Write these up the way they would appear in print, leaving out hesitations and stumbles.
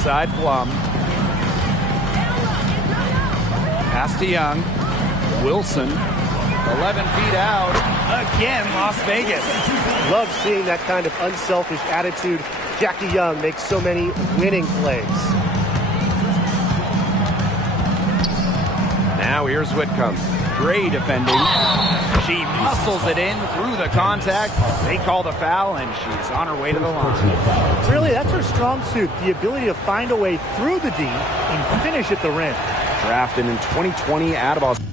Outside Plum. Pass to Young. Wilson. 11 feet out. Again, Las Vegas. Love seeing that kind of unselfish attitude. Jackie Young makes so many winning plays. Now here's Whitcomb. Gray defending. She muscles it in through the contact. They call the foul, and she's on her way to the line. Really, that's her strong suit, the ability to find a way through the D and finish at the rim. Drafted in 2020 out of Australia.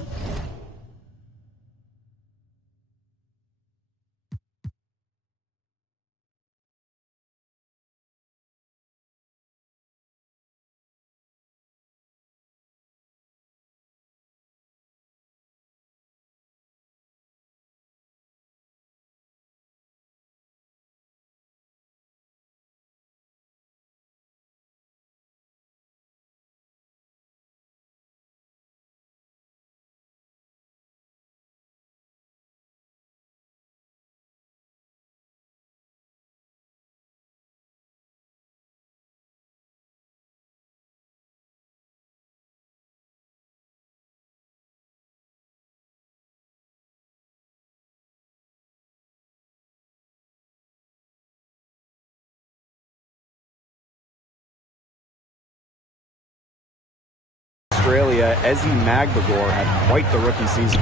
Ezzy Magbagor had quite the rookie season.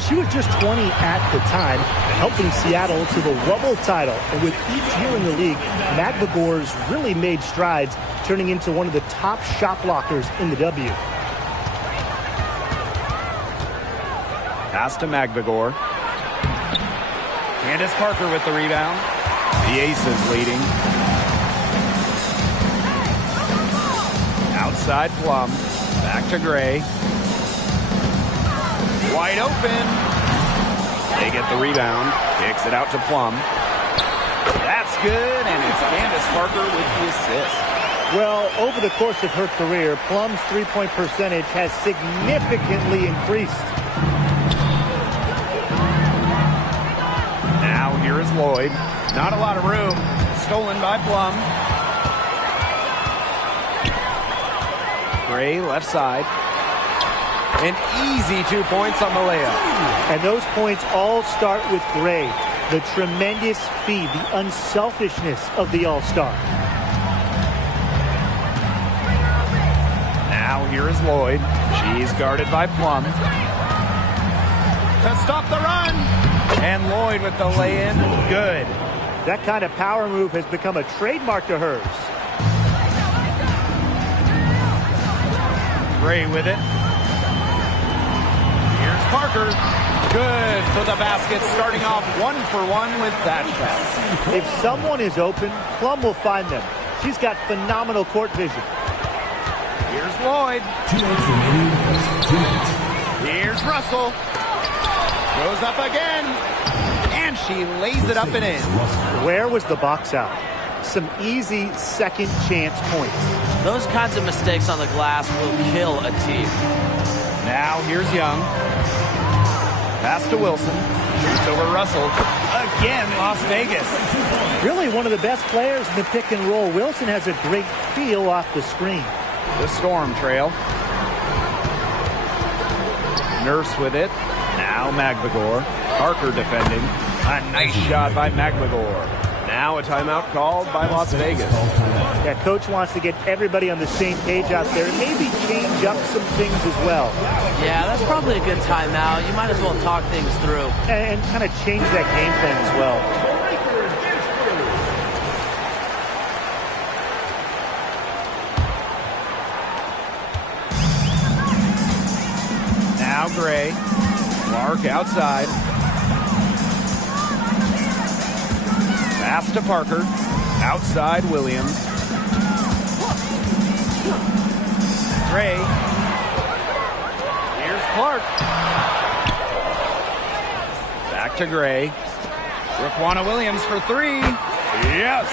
She was just 20 at the time, helping Seattle to the Wubble title. And with each year in the league, Magbagor's really made strides, turning into one of the top shot blockers in the W. Pass to Magbagor. Candace Parker with the rebound. The Aces leading. Outside Plum. Back to Gray. Wide open. They get the rebound. Kicks it out to Plum. That's good, and it's Candace Parker with the assist. Well, over the course of her career, Plum's three-point percentage has significantly increased. Now here is Lloyd. Not a lot of room. Stolen by Plum. Gray left side. An easy 2 points on the layup. And those points all start with Gray. The tremendous feed, the unselfishness of the All-Star. Now here is Lloyd. She's guarded by Plum. To stop the run. And Lloyd with the lay-in. Good. That kind of power move has become a trademark to hers. Gray with it. Here's Parker. Good for the basket, starting off 1-for-1 with that pass. If someone is open, Plum will find them. She's got phenomenal court vision. Here's Lloyd. Here's Russell. Goes up again. And she lays it up and in. Where was the box out? Some easy second chance points. Those kinds of mistakes on the glass will kill a team. Now here's Young. Pass to Wilson. Shoots over Russell. Again, Las Vegas. Really one of the best players in the pick and roll. Wilson has a great feel off the screen. The Storm trail. Nurse with it. Now Magbagor. Parker defending. A nice shot by Magbagor. Now a timeout called by Las Vegas. Yeah, coach wants to get everybody on the same page out there and maybe change up some things as well. Yeah, that's probably a good timeout. You might as well talk things through. And kind of change that game plan as well. Now Gray. Clark outside. Pass to Parker. Outside Williams. Gray. Here's Clark. Back to Gray. Raquana Williams for three. Yes!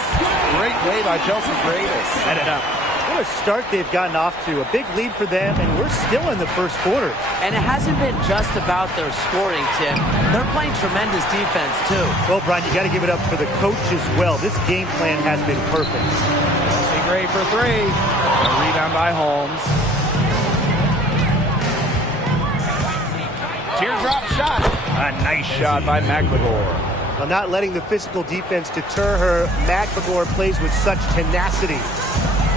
Great play by Chelsea Gray to set it up. What a start they've gotten off to. A big lead for them, and we're still in the first quarter. And it hasn't been just about their scoring, Tim. They're playing tremendous defense, too. Well, Brian, you got to give it up for the coach as well. This game plan has been perfect. Chelsea Gray for three. A rebound by Holmes. Teardrop shot. A nice shot by McVigor. Well, not letting the physical defense deter her, McVigor plays with such tenacity.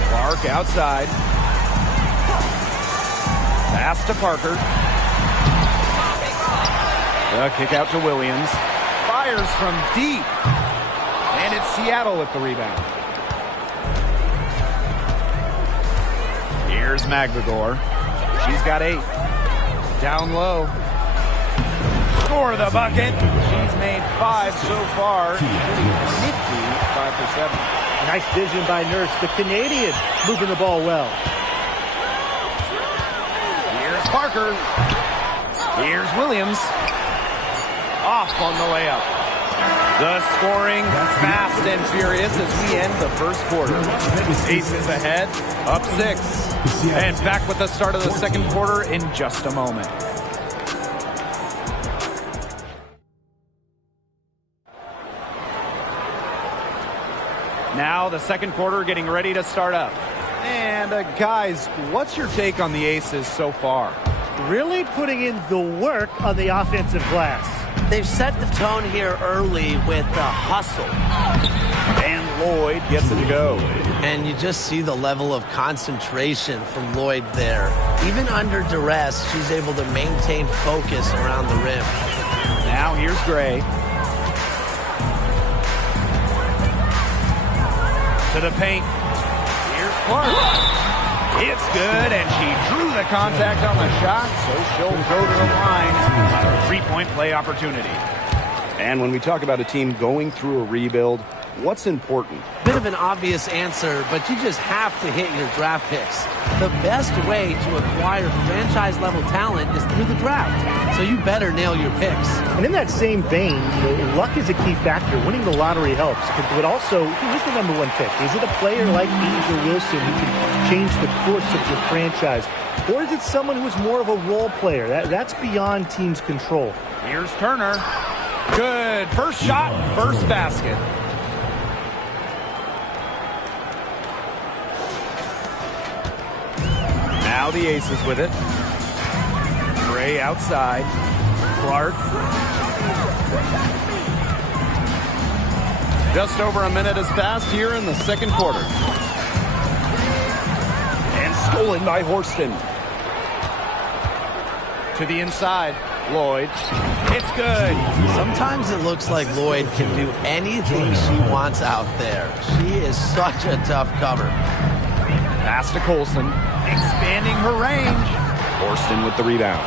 Clark outside. Pass to Parker. A kick out to Williams. Fires from deep. And it's Seattle with the rebound. Here's McVigor. She's got 8. Down low. For the bucket. She's made 5 so far. Nifty 5 for 7. Nice vision by Nurse. The Canadian moving the ball well. Here's Parker. Here's Williams. Off on the layup. The scoring fast and furious as we end the first quarter. Aces ahead, up 6. And back with the start of the second quarter in just a moment. Now the second quarter getting ready to start up. And guys, what's your take on the Aces so far? Really putting in the work on the offensive glass. They've set the tone here early with the hustle. And Lloyd gets it to go. And you just see the level of concentration from Lloyd there. Even under duress, she's able to maintain focus around the rim. Now here's Gray. To the paint. Here's Clark. It's good, and she drew the contact on the shot, so she'll go to the line. A 3-point play opportunity. And when we talk about a team going through a rebuild, what's important? Bit of an obvious answer, but you just have to hit your draft picks. The best way to acquire franchise-level talent is through the draft, so you better nail your picks. And in that same vein, luck is a key factor. Winning the lottery helps, but also, who is the number 1 pick? Is it a player like A'ja Wilson who can change the course of your franchise? Or is it someone who is more of a role player? That's beyond team's control. Here's Turner. Good. First shot, first basket. Now the Aces with it. Gray outside. Clark. Just over a minute has passed here in the second quarter. And stolen by Horston. To the inside. Lloyd. It's good. Sometimes it looks like Lloyd can do anything she wants out there. She is such a tough cover. Pass to Colson. Expanding her range. Horston with the rebound.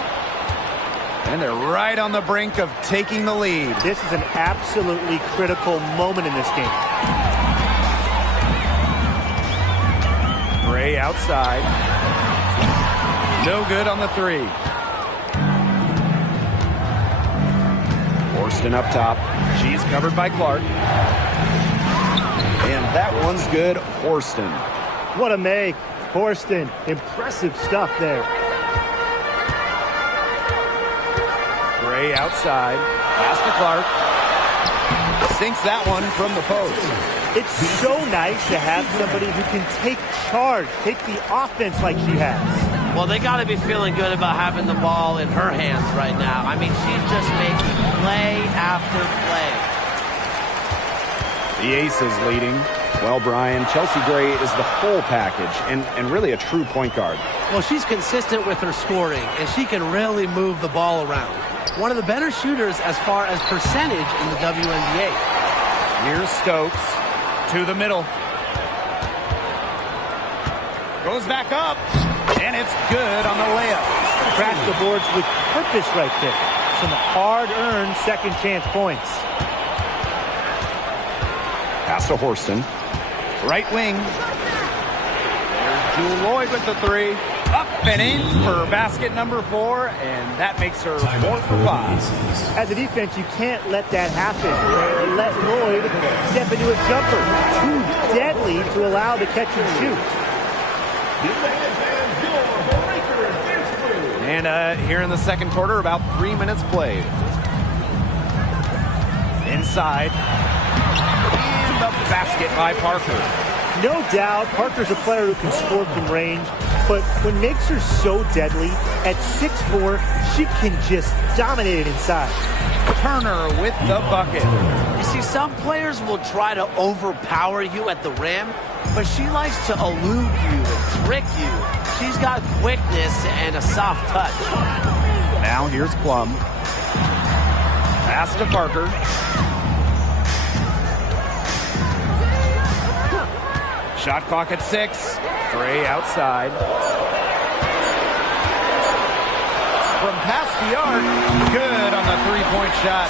And they're right on the brink of taking the lead. This is an absolutely critical moment in this game. Gray outside. No good on the 3. Horston up top. She's covered by Clark. And that one's good. Horston. What a make. Horston, impressive stuff there. Gray outside. Pass to Clark. Sinks that one from the post. It's so nice to have somebody who can take charge, take the offense like she has. Well, they got to be feeling good about having the ball in her hands right now. I mean, she's just making play after play. The Aces leading. Well, Brian, Chelsea Gray is the whole package and really a true point guard. Well, she's consistent with her scoring, and she can really move the ball around. One of the better shooters as far as percentage in the WNBA. Here's Stokes to the middle. Goes back up, and it's good on the layup. Crash the boards with purpose right there. Some hard-earned second-chance points. Pass to Horston. Right wing. There's Jewel Lloyd with the 3. Up and in for basket number 4, and that makes her 4 for 5. As a defense, you can't let that happen. Let Lloyd step into a jumper. Too deadly to allow the catch and shoot. And here in the second quarter, about 3 minutes played. Inside. And the basket by Parker. No doubt, Parker's a player who can score from range, but what makes her so deadly, at 6'4", she can just dominate it inside. Turner with the bucket. You see, some players will try to overpower you at the rim, but she likes to elude you and trick you. She's got quickness and a soft touch. Now here's Plum. Pass to Parker. Shot clock at 6. Gray outside. From past the arc, good on the three-point shot.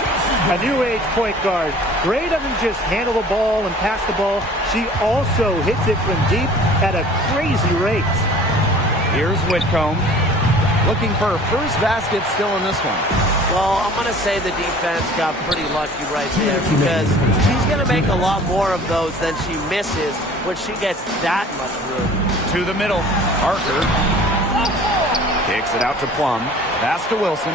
A new age point guard. Gray doesn't just handle the ball and pass the ball. She also hits it from deep at a crazy rate. Here's Whitcomb. Looking for her first basket still in this one. Well, I'm going to say the defense got pretty lucky right there because she's going to make a lot more of those than she misses when she gets that much room. To the middle. Parker kicks it out to Plum. Pass to Wilson.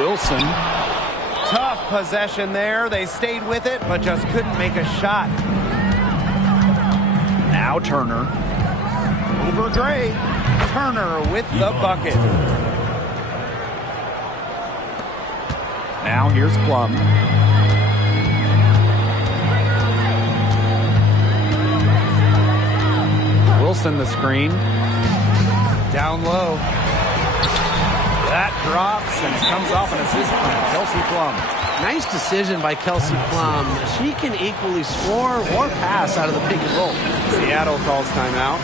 Wilson. Tough possession there. They stayed with it, but just couldn't make a shot. Now Turner. Over Gray. Turner with the bucket. Now here's Plum. Wilson the screen. Down low. That drops and it comes off an assist from Kelsey Plum. Nice decision by Kelsey Plum. She can equally score or pass out of the pick and roll. Seattle calls timeout.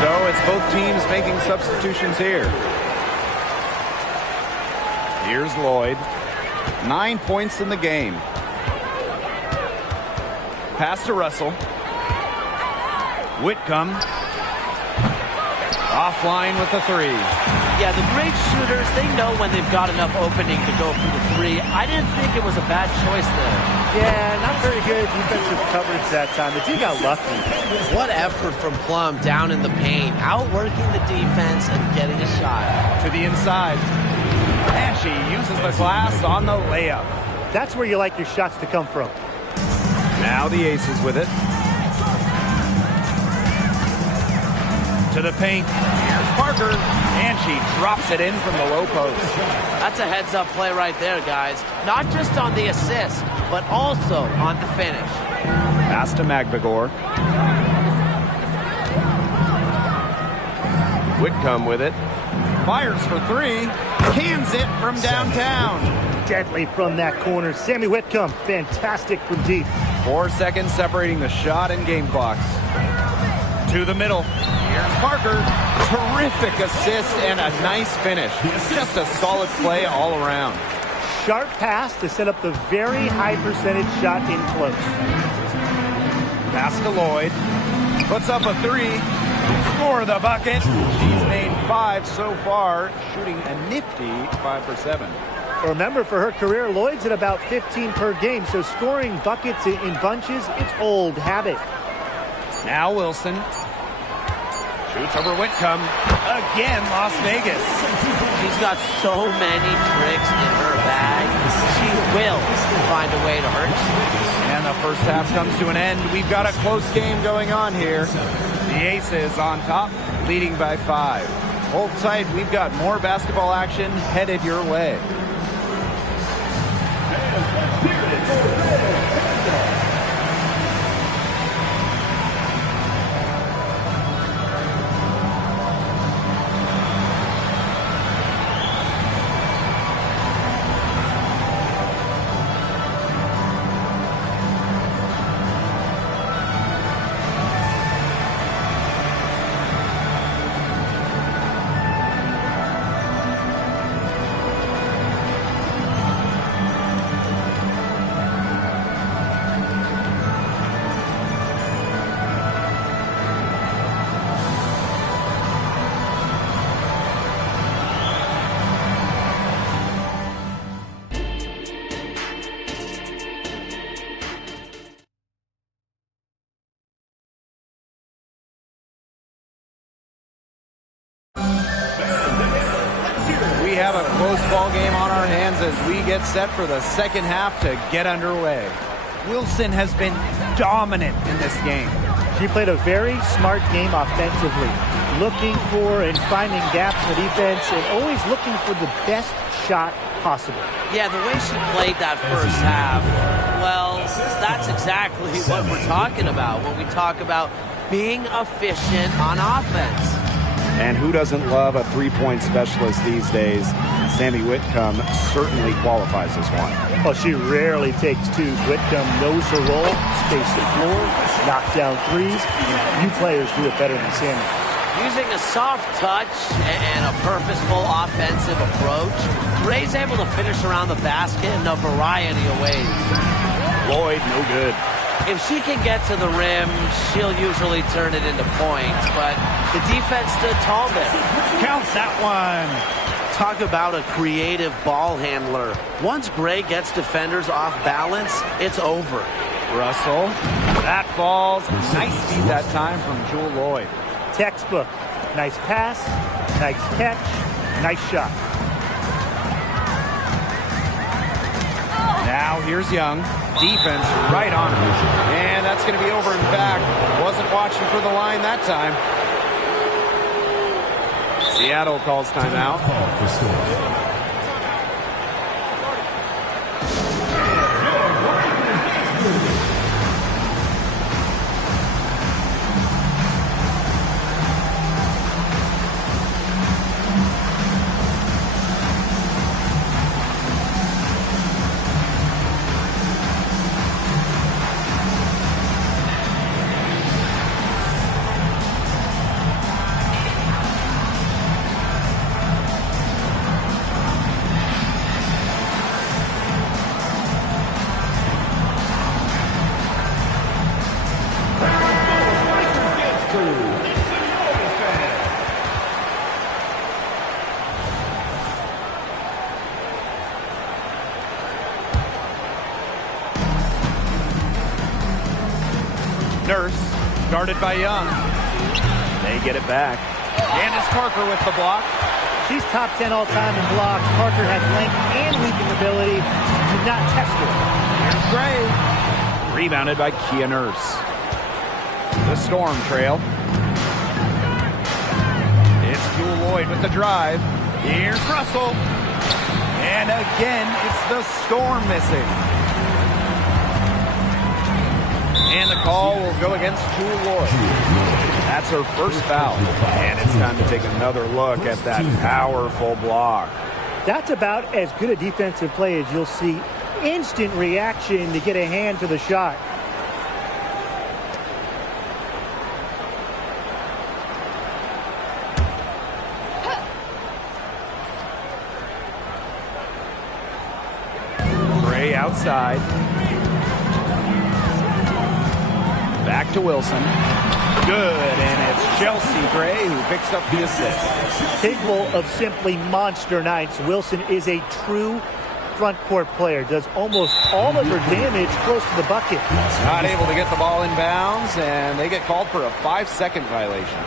So it's both teams making substitutions here. Here's Lloyd. 9 points in the game. Pass to Russell. Whitcomb. Offline with the three. Yeah, the great shooters, they know when they've got enough opening to go for the three. I didn't think it was a bad choice there. Yeah, not very good defensive coverage that time. The team got lucky. What effort from Plum down in the paint, outworking the defense and getting a shot. To the inside. And she uses the glass on the layup. That's where you like your shots to come from. Now the Aces with it. To the paint. Here's Parker. And she drops it in from the low post. That's a heads-up play right there, guys. Not just on the assist, but also on the finish. Pass to Magbagor. Whitcomb with it. Fires for three. Cans it from downtown. Deadly from that corner. Sammy Whitcomb, fantastic from deep. 4 seconds separating the shot and game clocks. To the middle. Here's Parker. Terrific assist and a nice finish. Just a solid play all around. Sharp pass to set up the very high percentage shot in close. Pass to Lloyd. Puts up a three. Score the bucket. She's made 5 so far, shooting a nifty 5 for 7. Remember, for her career, Lloyd's at about 15 per game, so scoring buckets in bunches, it's old habit. Now Wilson. Shoots over Whitcomb. Again, Las Vegas. She's got so many tricks in her bag. She will find a way to hurt you. And the first half comes to an end. We've got a close game going on here. The Aces on top, leading by 5. Hold tight. We've got more basketball action headed your way. we have a close ball game on our hands as we get set for the second half to get underway. Wilson has been dominant in this game. She played a very smart game offensively, looking for and finding gaps in the defense and always looking for the best shot possible. Yeah, the way she played that first half, well, that's exactly what we're talking about when we talk about being efficient on offense. And who doesn't love a three-point specialist these days? Sammy Whitcomb certainly qualifies as one. Well, she rarely takes twos. Whitcomb knows her role, space the floor, knock down threes. Few players do it better than Sammy. Using a soft touch and a purposeful offensive approach, Gray's able to finish around the basket in a variety of ways. Lloyd, no good. If she can get to the rim, she'll usually turn it into points, but the defense stood tall there. Count that one. Talk about a creative ball handler. Once Gray gets defenders off balance, it's over. Russell. That falls. Nice feed that time from Jewell Loyd. Textbook. Nice pass, nice catch, nice shot. Now here's Young. Defense right on her. And that's going to be over and back. Wasn't watching for the line that time. Seattle calls timeout. Nurse, guarded by Young. They get it back. Candace Parker with the block. She's top 10 all-time in blocks. Parker has length and leaping ability. Do not test her. Here's Gray. Rebounded by Kia Nurse. The Storm trail. It's Jewell Loyd with the drive. Here's Russell. And again, it's the Storm missing. And the call will go against Jewell Loyd. That's her first foul. And it's time to take another look at that powerful block. That's about as good a defensive play as you'll see. Instant reaction to get a hand to the shot. Gray outside. Back to Wilson. Good, and it's Chelsea Gray who picks up the assist. Capable of simply monster nights, Wilson is a true front court player. Does almost all of her damage close to the bucket. Not able to get the ball in bounds, and they get called for a 5-second violation.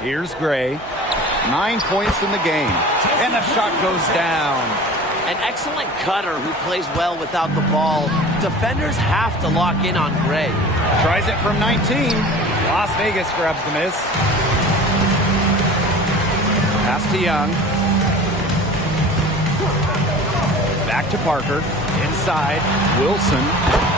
Here's Gray. 9 points in the game, and the shot goes down. An excellent cutter who plays well without the ball. Defenders have to lock in on Gray. Tries it from 19. Las Vegas grabs the miss. Pass to Young. Back to Parker. Inside. Wilson.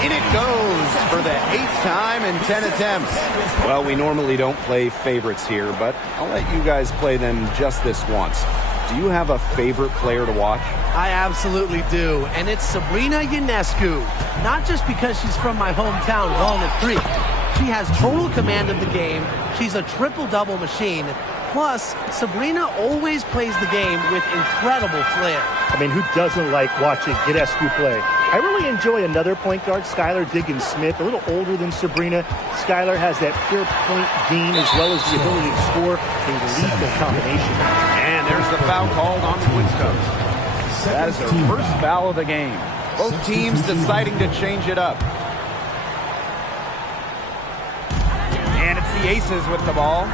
In it goes for the 8th time in 10 attempts. Well, we normally don't play favorites here, but I'll let you guys play them just this once. Do you have a favorite player to watch? I absolutely do, and it's Sabrina Ionescu. Not just because she's from my hometown, Walnut Creek. She has total command of the game. She's a triple-double machine. Plus, Sabrina always plays the game with incredible flair. I mean, who doesn't like watching Ionescu play? I really enjoy another point guard, Skylar Diggins-Smith, a little older than Sabrina. Skylar has that pure point game as well as the ability to score a lethal combination. And there's the foul called on Whitcomb. That is their first foul of the game. Both teams deciding to change it up. And it's the Aces with the ball.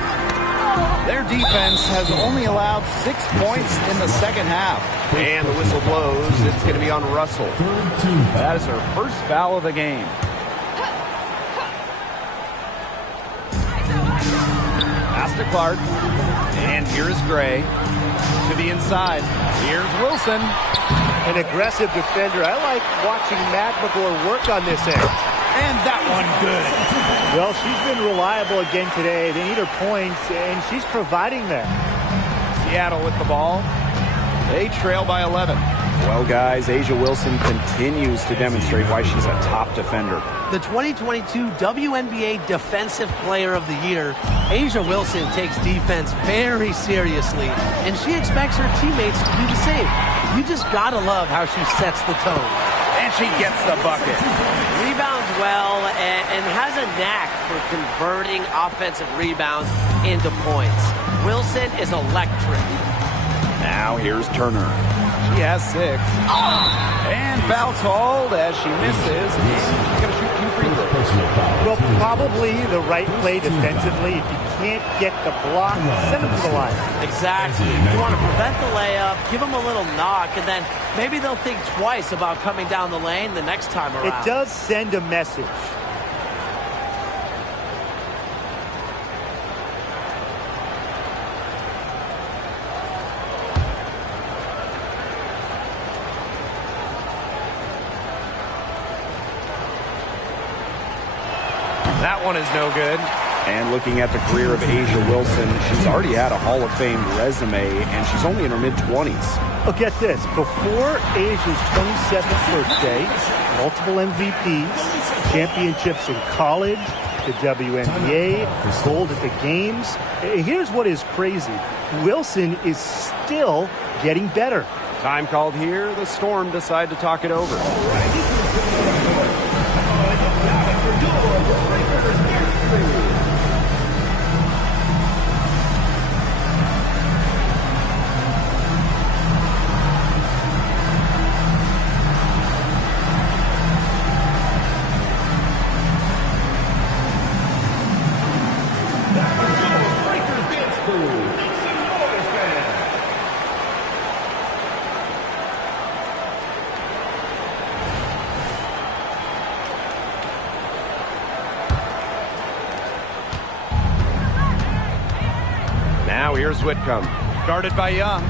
Their defense has only allowed 6 points in the second half. And the whistle blows. It's going to be on Russell. That is her first foul of the game. Pass to Clark. And here's Gray. To the inside. Here's Wilson. An aggressive defender. I like watching McMagor work on this end. And that one good. Well, she's been reliable again today. They need her points, and she's providing them. Seattle with the ball. They trail by 11. Well, guys, A'ja Wilson continues to demonstrate why she's a top defender. The 2022 WNBA Defensive Player of the Year, A'ja Wilson takes defense very seriously, and she expects her teammates to do the same. You just gotta love how she sets the tone. And she gets the bucket. Rebounds well and has a knack for converting offensive rebounds into points. Wilson is electric. Now here's Turner. She has 6. And foul called as she misses. She's going to shoot 2 free throws. Well, probably the right play defensively. If you can't get the block, send them to the line. Exactly. You want to prevent the layup, give them a little knock, and then maybe they'll think twice about coming down the lane the next time around. It does send a message. That one is no good. And looking at the career of A'ja Wilson, she's already had a Hall of Fame resume, and she's only in her mid-20s. Oh, get this. Before A'ja's 27th birthday, multiple MVPs, championships in college, the WNBA, gold at the games. Here's what is crazy. Wilson is still getting better. Time called here. The Storm decide to talk it over. Now here's Whitcomb. Guarded by Young.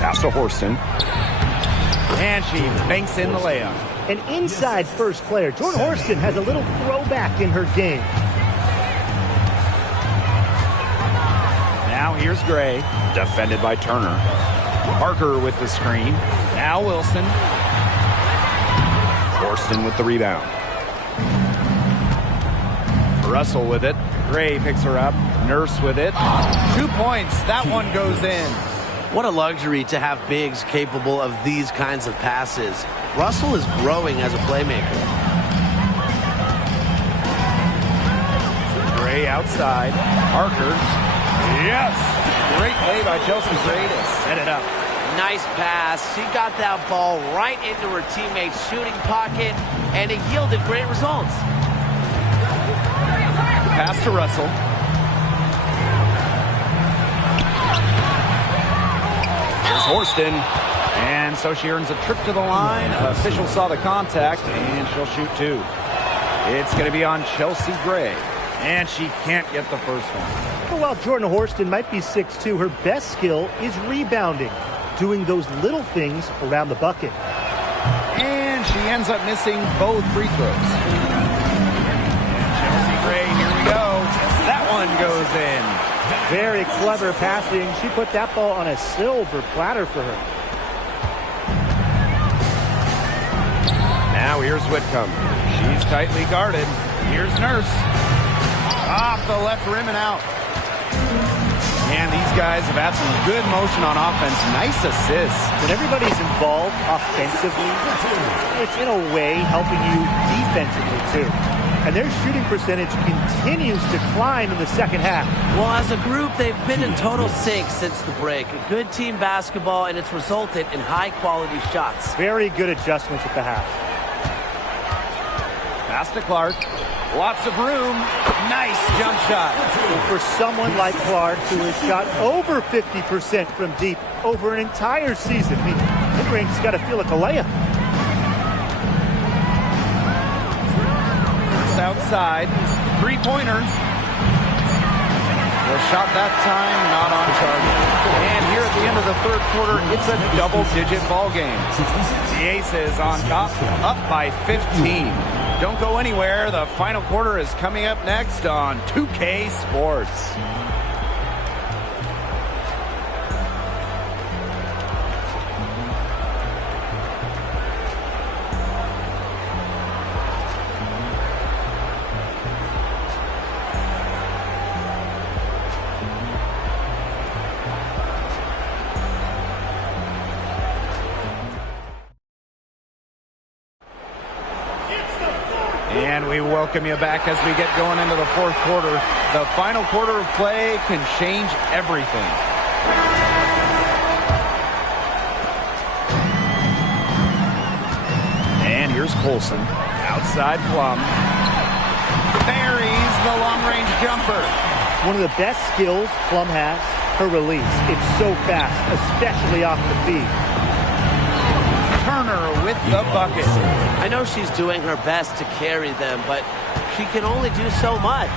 Pass to Horston. And she banks in the layup. An inside first player. Jordan Horston has a little throwback in her game. Now here's Gray. Defended by Turner. Parker with the screen. Now Wilson. Horston with the rebound. Russell with it. Gray picks her up. Nurse with it. 2 points. That one goes in. What a luxury to have bigs capable of these kinds of passes. Russell is growing as a playmaker. Gray outside. Parker. Yes! Great play by Chelsea Gray to set it up. Nice pass. She got that ball right into her teammate's shooting pocket, and it yielded great results. Pass to Russell. Here's Horston. And so she earns a trip to the line. Official saw the contact, and she'll shoot 2. It's going to be on Chelsea Gray. And she can't get the first one. But while Jordan Horston might be 6'2", her best skill is rebounding, doing those little things around the bucket. And she ends up missing both free throws. Chelsea Gray, here we go. That one goes in. Very clever passing. She put that ball on a silver platter for her. Now here's Whitcomb. She's tightly guarded. Here's Nurse. Off the left rim and out. And these guys have had some good motion on offense. Nice assists. When everybody's involved offensively, it's in a way helping you defensively too. And their shooting percentage continues to climb in the second half. Well, as a group, they've been in total sync since the break. A good team basketball, and it's resulted in high-quality shots. Very good adjustments at the half. Pass to Clark. Lots of room. Nice jump shot. For someone like Clark, who has got over 50% from deep over an entire season, I mean, mid-range has got to feel like a layup. Outside. Three-pointer. The shot that time, not on target. And here at the end of the third quarter, it's a double-digit ball game. The Aces on top, up by 15. Don't go anywhere. The final quarter is coming up next on 2K Sports. And we welcome you back as we get going into the fourth quarter. The final quarter of play can change everything. And here's Colson. Outside Plum. Buries the long-range jumper. One of the best skills Plum has, her release. It's so fast, especially off the feet. Turner with the bucket. I know she's doing her best to carry them, but she can only do so much.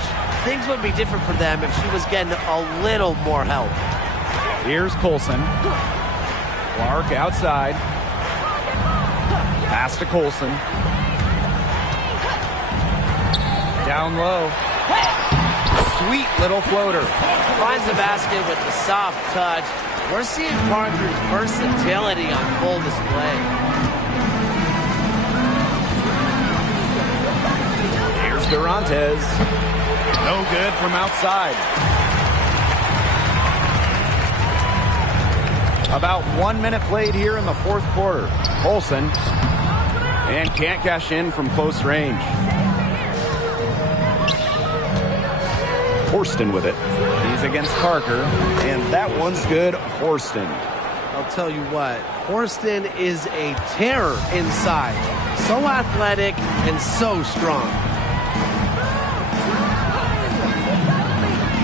Things would be different for them if she was getting a little more help. Here's Colson. Clark outside. Pass to Colson. Down low. Sweet little floater. Finds the basket with the soft touch. We're seeing Parker's versatility on full display. Here's Durantes. No good from outside. About 1 minute played here in the fourth quarter. Colson. And can't cash in from close range. Horston with it. He's against Parker. And that one's good. Horston. I'll tell you what, Horston is a terror inside. So athletic and so strong.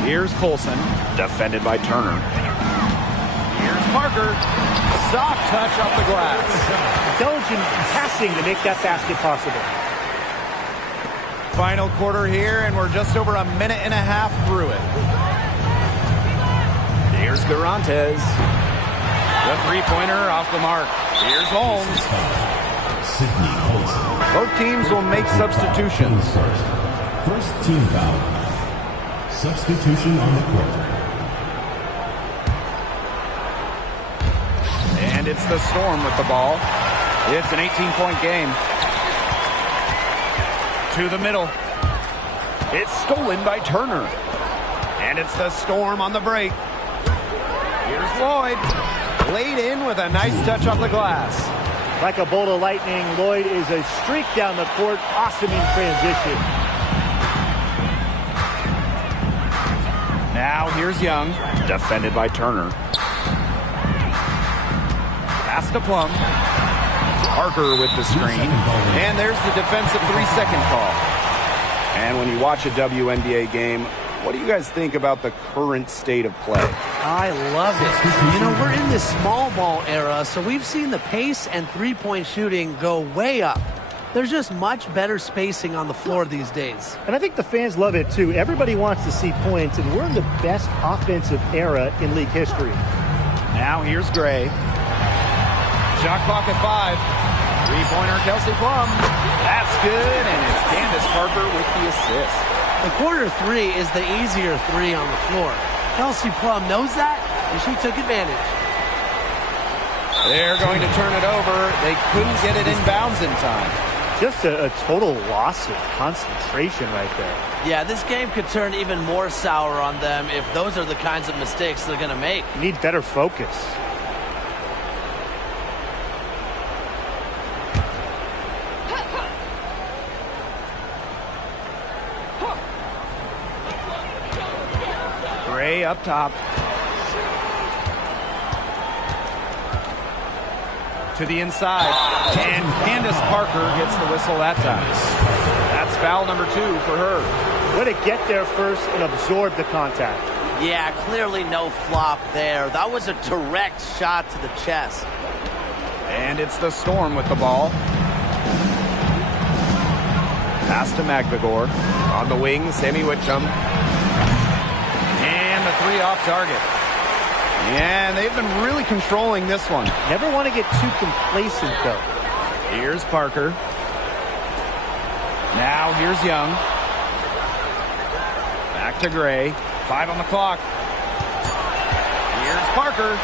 Here's Colson. Defended by Turner. Here's Parker. Soft touch off the glass. Intelligent passing to make that basket possible. Final quarter here, and we're just over a minute and a half through it. Here's Durantes. The three-pointer off the mark. Here's Holmes. Both teams will make substitutions. First team foul. Substitution on the court. And it's the Storm with the ball. It's an 18-point game. To the middle. It's stolen by Turner. And it's the Storm on the break. Here's Lloyd. Laid in with a nice touch off the glass. Like a bolt of lightning, Lloyd is a streak down the court. Awesome in transition. Now here's Young. Defended by Turner. Pass to Plum. Parker with the screen. And there's the defensive 3-second call. And when you watch a WNBA game, what do you guys think about the current state of play? I love it. You know, we're in this small ball era, so we've seen the pace and three-point shooting go way up. There's just much better spacing on the floor these days. And I think the fans love it, too. Everybody wants to see points, and we're in the best offensive era in league history. Now here's Gray. Shot clock at 5. Three-pointer, Kelsey Plum. That's good, and it's Candace Parker with the assist. The quarter three is the easier three on the floor. Kelsey Plum knows that, and she took advantage. They're going to turn it over. They couldn't get it inbounds in time. Just a total loss of concentration right there. Yeah, this game could turn even more sour on them if those are the kinds of mistakes they're going to make. You need better focus. Gray up top. To the inside. And Candace Parker gets the whistle that time. That's That's foul number 2 for her. Way to get there first and absorb the contact. Yeah, clearly no flop there. That was a direct shot to the chest. And it's the Storm with the ball. Pass to McVigor. On the wing, Sammy Whitcomb. And the 3 off target. And they've been really controlling this one. Never want to get too complacent, though. Here's Parker. Now here's Young. Back to Gray. 5 on the clock. Here's Parker.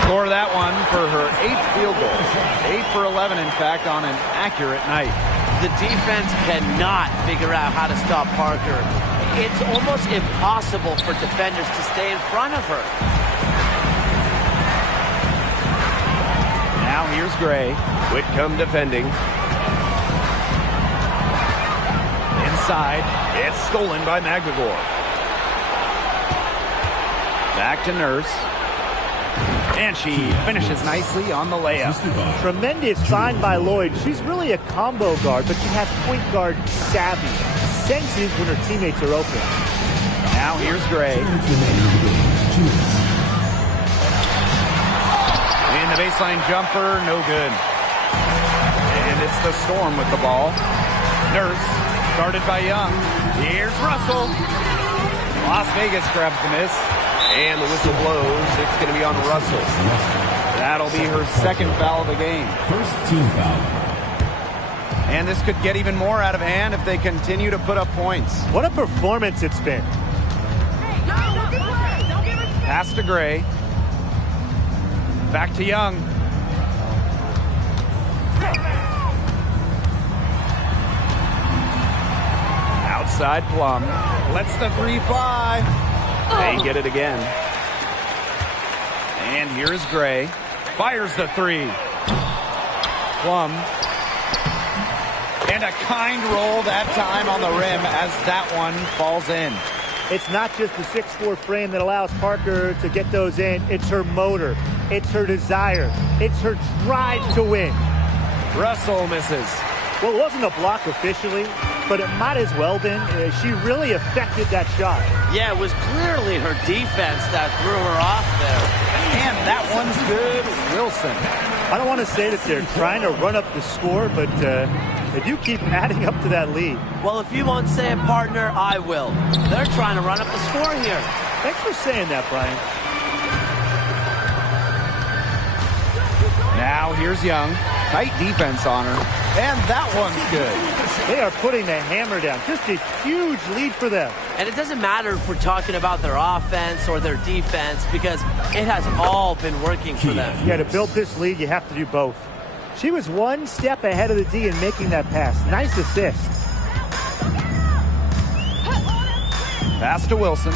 Score that one for her 8th field goal. 8 for 11, in fact, on an accurate night. The defense cannot figure out how to stop Parker. It's almost impossible for defenders to stay in front of her. Now here's Gray. Whitcomb defending. Inside. It's stolen by McVigor. Back to Nurse. And she finishes nicely on the layup. Tremendous find by Lloyd. She's really a combo guard, but she has point guard savvy. Senses when her teammates are open. Now here's Gray. And the baseline jumper, no good. And it's the Storm with the ball. Nurse, guarded by Young. Here's Russell. Las Vegas grabs the miss. And the whistle blows. It's going to be on Russell. That'll be her 2nd foul of the game. First team foul. And this could get even more out of hand if they continue to put up points. What a performance it's been. Pass to Gray. Back to Young. Outside Plum. Lets the 3 fly. They get it again. And here's Gray. Fires the 3. Plum. And a kind roll that time on the rim as that one falls in. It's not just the 6'4" frame that allows Parker to get those in. It's her motor. It's her desire. It's her drive to win. Russell misses. Well, it wasn't a block officially, but it might as well been. She really affected that shot. Yeah, it was clearly her defense that threw her off there. And that one's good. Wilson. I don't want to say that they're trying to run up the score, but if you keep adding up to that lead. Well, if you won't say it, partner, I will. They're trying to run up the score here. Thanks for saying that, Brian. Now here's Young. Tight defense on her. And that one's good. They are putting the hammer down. Just a huge lead for them. And it doesn't matter if we're talking about their offense or their defense because it has all been working for them. Yeah, to build this lead, you have to do both. She was one step ahead of the D in making that pass. Nice assist. Pass to Wilson.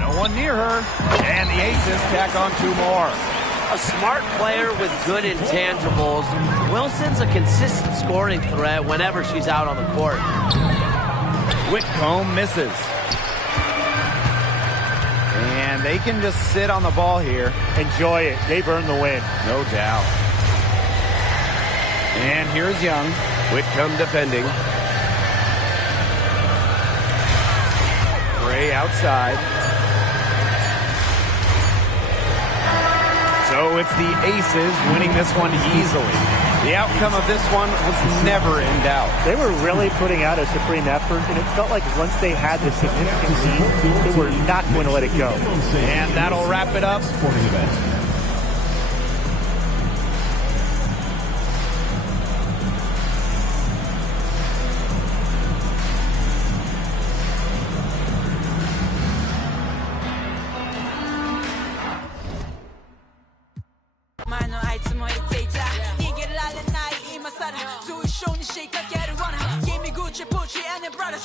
No one near her. And the Aces tack on 2 more. A smart player with good intangibles. Wilson's a consistent scoring threat whenever she's out on the court. Whitcomb misses. And they can just sit on the ball here. Enjoy it. They've earned the win. No doubt. And here's Young. Whitcomb defending. Gray outside. So it's the Aces winning this one easily. The outcome of this one was never in doubt. They were really putting out a supreme effort, and it felt like once they had the significant lead, they were not going to let it go. And that'll wrap it up. Sporting event. Show に仕掛ける罠君Gucci Pucci and brothers